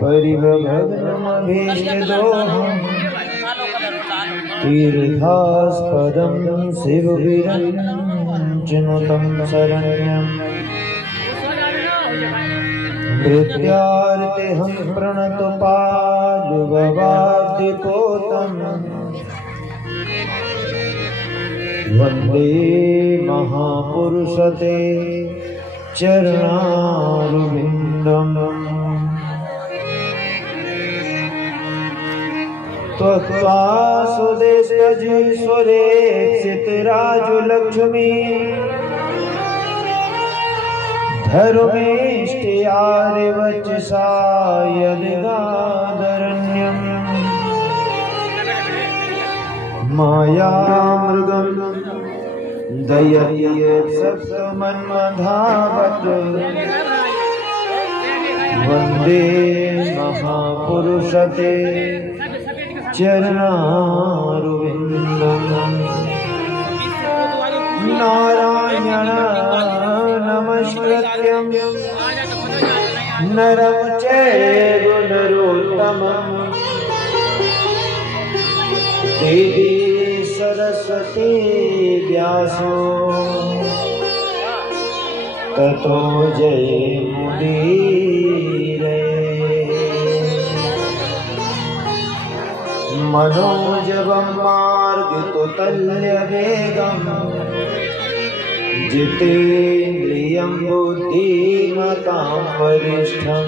परिभवनमभीष्टदोहम् तीर्थास्पदं शिवविरञ्जनुतं शरण्यम् भृत्यार्तेऽहं प्रणतपालुभवाब्धिपोतम् वन्दे महापुरुषते चरणारविन्दम् त्वत्पाशुदेशजीश्वरेक्षितराजुलक्ष्मी धर्मेष्टियार्यवचसा यदिगादरण्यम् मायामृगं दययेत्सप्तमन्मधावत् वन्दे महापुरुषते चरणारविन्दम् नारायण नमस्कृत्यं नरं चैव नरोत्तमं देवी सरस्वती व्यासो ततो जयमुदीरये मनोजवं मार्गतुल्यवेगं जितेन्द्रियं बुद्धिमतां वरिष्ठं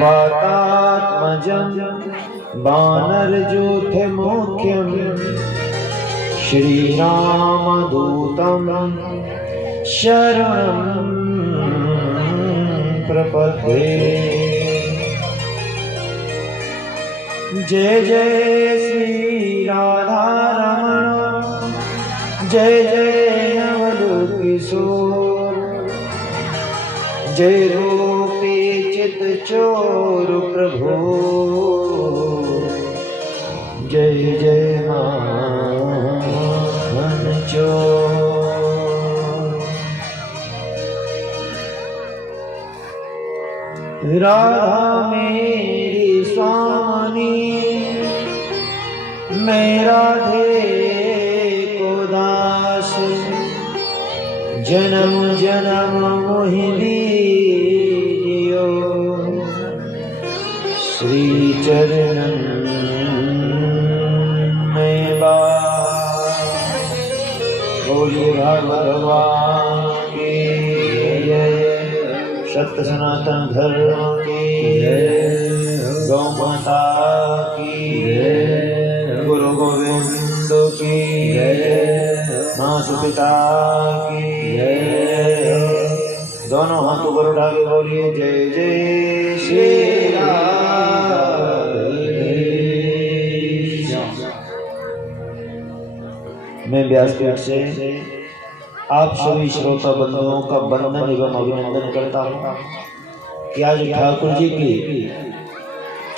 वातात्मजं वानरयूथमुख्यं श्रीरामदूतं शरणं प्रपद्ये। जय जय श्री राधा रमण जय जय नवल किशोर जय रूपी चित चोर प्रभु जय जय माखन चोर। राधा मेरी स्वामी मैं राधे को दास जन्म जन्म मोहि लीजियो श्री चरणन में बास। बोलिए भागवत भगवान की जय, सत्य सनातन धर्म की जय, गौ माता की जय, गुरु गोविंद की जय, माता पिता की जय। दोनों हाथों पर उठा के बोलिए जय जय श्री राधे। मैं व्यासपीठ से आप सभी श्रोता बंधुओं का वंदन एवं अभिनंदन करता हूँ कि आज ठाकुर जी की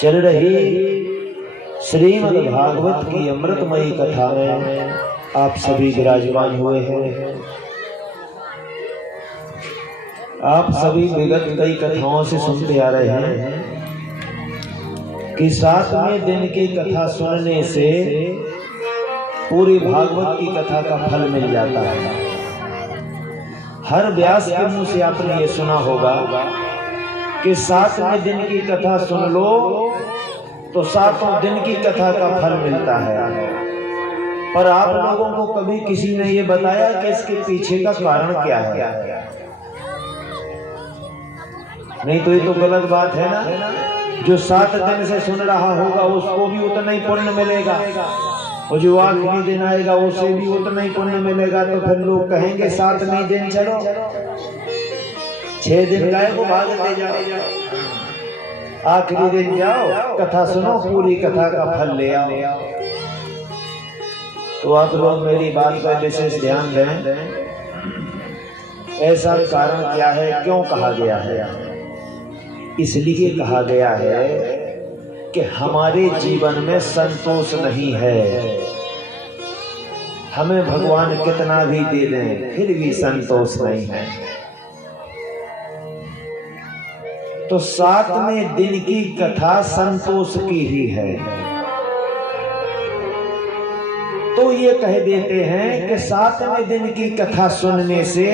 चल रही श्रीमद् भागवत की अमृतमयी कथा में आप सभी विराजमान हुए हैं। आप सभी विगत कई कथाओं से सुनते आ रहे हैं कि 7वें दिन की कथा सुनने से पूरी भागवत की कथा का फल मिल जाता है। हर व्यास के मुंह से आपने ये सुना होगा कि 7वें दिन की कथा सुन लो तो 7 दिन की कथा का फल मिलता है। पर आप लोगों को कभी किसी ने ये बताया कि इसके पीछे का कारण क्या है? नहीं तो ये तो गलत बात है ना। जो 7 दिन से सुन रहा होगा उसको भी उतना ही पुण्य मिलेगा और जो आखिरी दिन आएगा उसे भी उतना ही पुण्य मिलेगा। तो फिर लोग कहेंगे 7वें दिन चलो 6 दिन गाय को भागते जाओ, आखिरी दिन जाओ कथा सुनो, पूरी कथा का फल ले आओ। तो आप लोग मेरी बात पर विशेष ध्यान दें। ऐसा कारण क्या है, क्यों कहा गया है? इसलिए कहा गया है कि हमारे जीवन में संतोष नहीं है। हमें भगवान कितना भी दे दें फिर भी संतोष नहीं है। तो 7वें दिन की कथा संतोष की ही है। तो ये कह देते हैं कि 7वें दिन की कथा सुनने से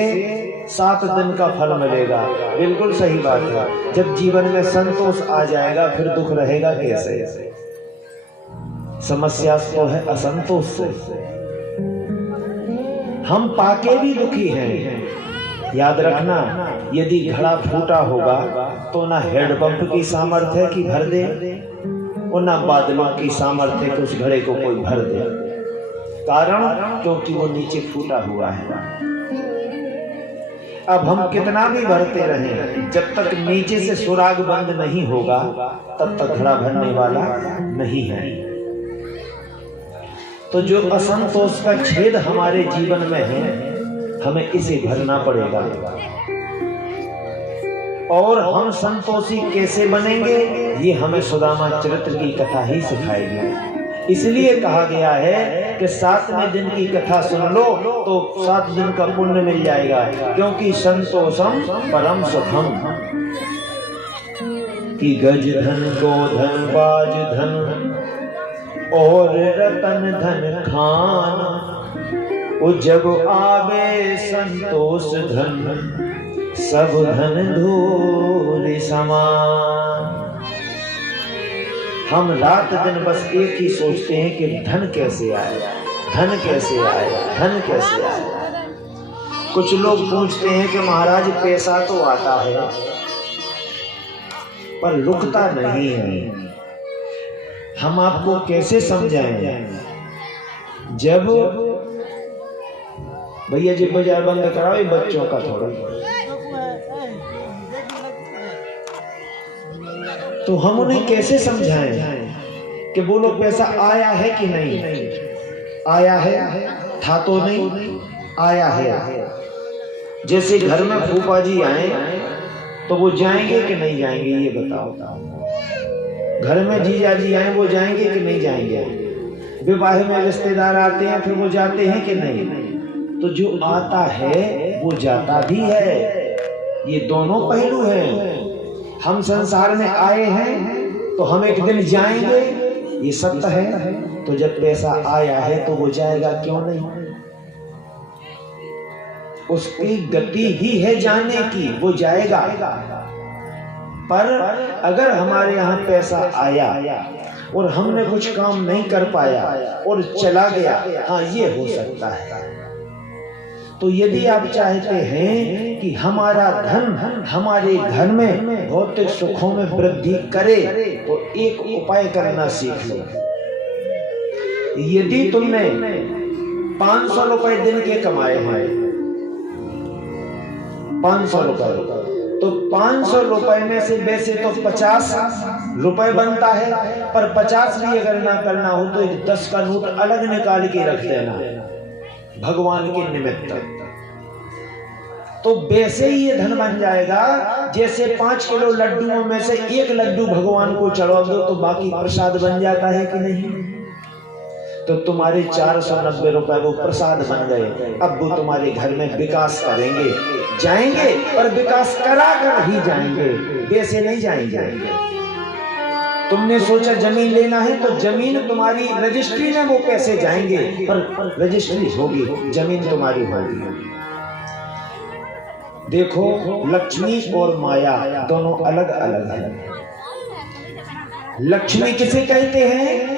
7 दिन का फल मिलेगा। बिल्कुल सही बात है। जब जीवन में संतोष आ जाएगा फिर दुख रहेगा कैसे? समस्या तो है असंतोष से। हम पाके भी दुखी हैं। याद रखना, यदि घड़ा फूटा होगा तो ना हेडपंप की सामर्थ्य है कि भर दे, और ना बादलों की सामर्थ्य है कि उस घड़े को कोई भर दे। कारण क्योंकि वो नीचे फूटा हुआ है। अब हम कितना भी भरते रहें, जब तक नीचे से सुराग बंद नहीं होगा तब तक घड़ा भरने वाला नहीं है। तो जो असंतोष का छेद हमारे जीवन में है, हमें इसे भरना पड़ेगा। और हम संतोषी कैसे बनेंगे, ये हमें सुदामा चरित्र की कथा ही सिखाएगी। इसलिए कहा गया है कि 7वें दिन की कथा सुन लो तो 7 दिन का पुण्य मिल जाएगा, क्योंकि संतोषम परम सुखम। कि गज धन गोधन बाज धन और रतन धन खान, वो जब आवे संतोष धन सब धन धूल समान। हम रात दिन बस एक ही सोचते हैं कि धन कैसे आएगा, धन कैसे आएगा, धन कैसे आएगा। कुछ लोग पूछते हैं कि महाराज पैसा तो आता है पर रुकता नहीं है। हम आपको कैसे समझाएंगे? जब भैया जी बाजार बंद कराओ, ये बच्चों का थोड़ा, तो हम उन्हें कैसे समझाएं कि बोलो पैसा आया है कि नहीं? आया है, था तो नहीं, आया है। जैसे घर में फूफा जी आए तो वो जाएंगे कि नहीं जाएंगे, ये बताओ। घर में जीजा जी आए, वो जाएंगे कि नहीं जाएंगे? विवाह में रिश्तेदार आते हैं, फिर वो जाते हैं कि नहीं? तो जो आता है वो जाता भी है। ये दोनों पहलू हैं। हम संसार में आए हैं तो हम एक दिन जाएंगे, ये सत्य है। तो जब पैसा आया है तो वो जाएगा क्यों नहीं? उसकी गति ही है जाने की, वो जाएगा। पर अगर हमारे यहाँ पैसा आया और हमने कुछ काम नहीं कर पाया और चला गया, हाँ ये हो सकता है। तो यदि आप चाहते हैं कि हमारा धन हमारे घर में भौतिक सुखों में वृद्धि करे, तो एक उपाय करना सीख लो। यदि तुमने 500 रुपए दिन के कमाए हैं, 500 रुपए, तो 500 रुपए में से वैसे तो 50 रुपए बनता है, पर 50 भी अगर ना करना हो तो एक 10 का नोट अलग निकाल के रख देना भगवान के निमित्त। तो वैसे ही ये धन बन जाएगा। जैसे 5 किलो लड्डुओं में से 1 लड्डू भगवान को चढ़ा दो तो बाकी प्रसाद बन जाता है कि नहीं? तो तुम्हारे 490 रुपए वो प्रसाद बन गए। अब वो तुम्हारे घर में विकास करेंगे, जाएंगे, पर विकास करा कर ही जाएंगे, वैसे नहीं जाएंगे। तुमने सोचा जमीन लेना है तो जमीन तुम्हारी रजिस्ट्री में वो पैसे जाएंगे, पर रजिस्ट्री होगी, जमीन तुम्हारी होगी। देखो, लक्ष्मी और माया दोनों अलग अलग हैं। लक्ष्मी किसे कहते हैं?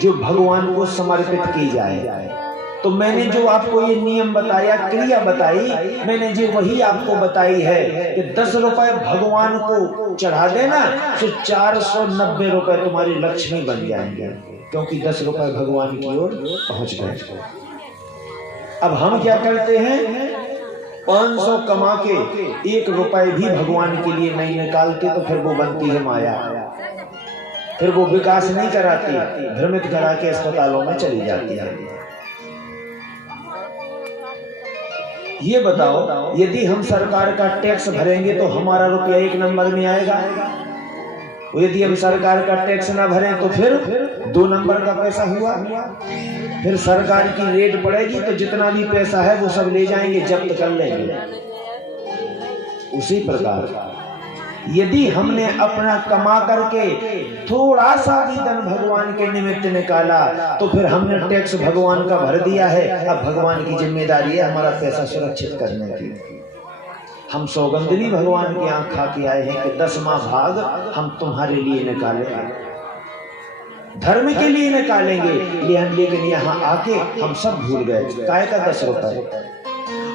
जो भगवान को समर्पित की जाए। तो मैंने जो आपको ये नियम बताया, क्रिया बताई, मैंने जो वही आपको बताई है कि 10 रुपए भगवान को चढ़ा देना तो 490 रुपए तुम्हारी लक्ष्मी बन जाएंगे, क्योंकि 10 रुपए भगवान की ओर पहुंच गए। अब हम क्या करते हैं? 500 कमा के 1 रुपए भी भगवान के लिए नहीं निकालते, तो फिर वो बनती है माया। फिर वो विकास नहीं कराती, भ्रमित करा के अस्पतालों में चली जाती है। ये बताओ, यदि हम सरकार का टैक्स भरेंगे तो हमारा रुपया 1 नंबर में आएगा। यदि हम सरकार का टैक्स ना भरें तो फिर 2 नंबर का पैसा हुआ। फिर सरकार की रेट बढ़ेगी तो जितना भी पैसा है वो सब ले जाएंगे, जब्त कर लेंगे। उसी प्रकार यदि हमने अपना कमा करके थोड़ा सा भी धन भगवान के निमित्त निकाला तो फिर हमने टैक्स भगवान का भर दिया है। अब भगवान की जिम्मेदारी है हमारा पैसा सुरक्षित करने की। हम सौगंधनी भगवान की आंख खा के आए हैं कि 10वां भाग हम तुम्हारे लिए निकालेंगे, धर्म के लिए निकालेंगे। लेकिन यहाँ आके हम सब भूल गए। काय का 10 रुपए,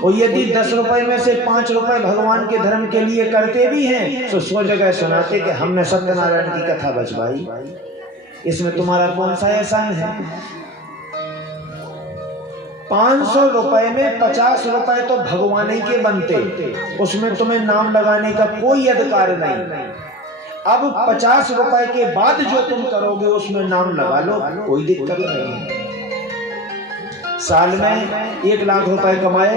और यदि 10 रुपए में से 5 रुपए भगवान के धर्म के लिए करते भी हैं तो 100 जगह सुनाते कि हमने सत्यनारायण की कथा बचवाई। इसमें तुम्हारा कौन सा एहसान है? 500 रुपए में 50 रुपए तो भगवान ही के बनते, उसमें तुम्हें नाम लगाने का कोई अधिकार नहीं। अब 50 रुपए के बाद जो तुम करोगे उसमें नाम लगा लो, कोई दिक्कत नहीं। साल में 1 लाख रुपए कमाए,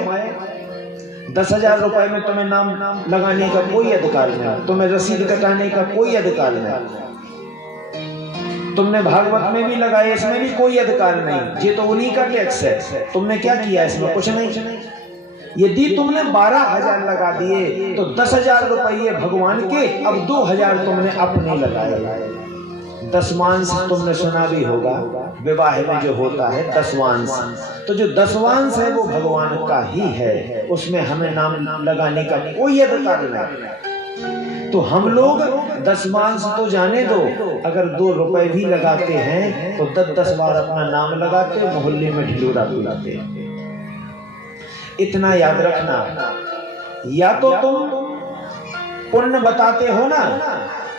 10,000 रुपए में तुम्हें नाम लगाने का कोई अधिकार नहीं, तुम्हें रसीद कटाने का कोई अधिकार नहीं। तुमने भागवत में भी लगाए, इसमें भी कोई अधिकार नहीं। ये तो उन्हीं का टैक्स है, तुमने क्या किया इसमें? कुछ नहीं। यदि तुमने 12,000 लगा दिए तो 10,000 रुपये भगवान के, अब 2,000 तुमने अपने लगाए। दशमांश तुमने सुना भी होगा, विवाह में जो होता है दशवांश, तो जो दशवांश है वो भगवान का ही है, उसमें हमें नाम लगाने का कोई अधिकार नहीं। तो हम लोग दशमांश तो जाने दो, अगर 2 रुपए भी लगाते हैं तो 10 बार अपना नाम लगाते, मोहल्ले में ढिलोरा पिलाते। इतना याद रखना, या तो तुम पुण्य बताते हो ना,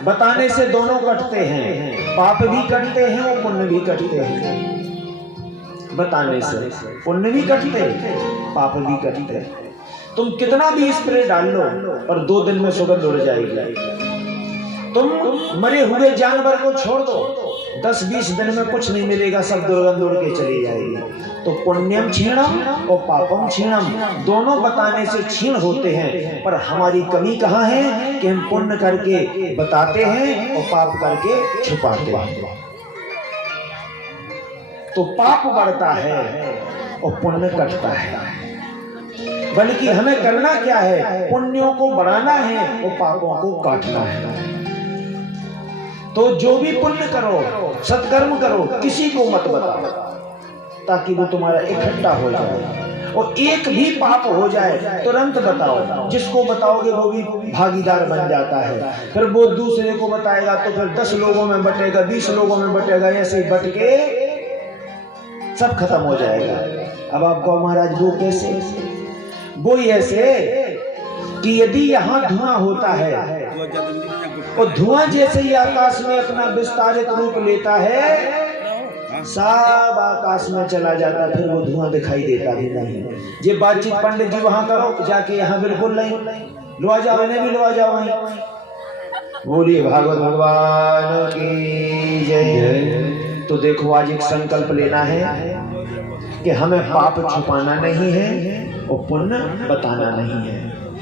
बताने से दोनों कटते हैं, पाप भी कटते हैं और पुण्य भी कटते हैं। बताने से पुण्य भी कटते हैं, पाप भी कटते हैं। तुम कितना भी स्प्रे डाल लो और 2 दिन में सुगंध उड़ जाएगी। तुम मरे हुए जानवर को छोड़ दो, 10-20 दिन में कुछ नहीं मिलेगा, सब दुर्गंध उड़ के चली जाएगी। तो पुण्यम क्षीणम और पापम क्षीणम, दोनों बताने से क्षीण होते हैं। पर हमारी कमी कहाँ है कि हम पुण्य करके बताते हैं और पाप करके छुपाते हैं। तो पाप बढ़ता है और पुण्य कटता है। बल्कि हमें करना क्या है? पुण्यों को बढ़ाना है और पापों को काटना है। तो जो भी पुण्य करो, सत्कर्म करो, किसी को मत बताओ, ताकि वो तुम्हारा इकट्ठा हो जाए। और एक भी पाप हो जाए तुरंत बताओ, जिसको बताओगे वो भी भागीदार बन जाता है। फिर वो दूसरे को बताएगा तो फिर 10 लोगों में बटेगा, 20 लोगों में बटेगा, ऐसे बट के सब खत्म हो जाएगा। अब आपको महाराज वो कैसे? वो ऐसे कि यदि यहाँ धुआं होता है और धुआं जैसे ही आकाश में अपना विस्तारित रूप लेता है, सब आकाश में चला जाता, फिर वो धुआं दिखाई देता भी नहीं। ये बातचीत पंडित जी वहां करो जाके, यहाँ बिल्कुल नहीं। लो आ जाओ, इन्हें भी लो आ जाओ। बोलिए भागवत भगवान की जय। तो देखो आज एक संकल्प लेना है कि हमें पाप छुपाना नहीं है और पुण्य बताना नहीं है।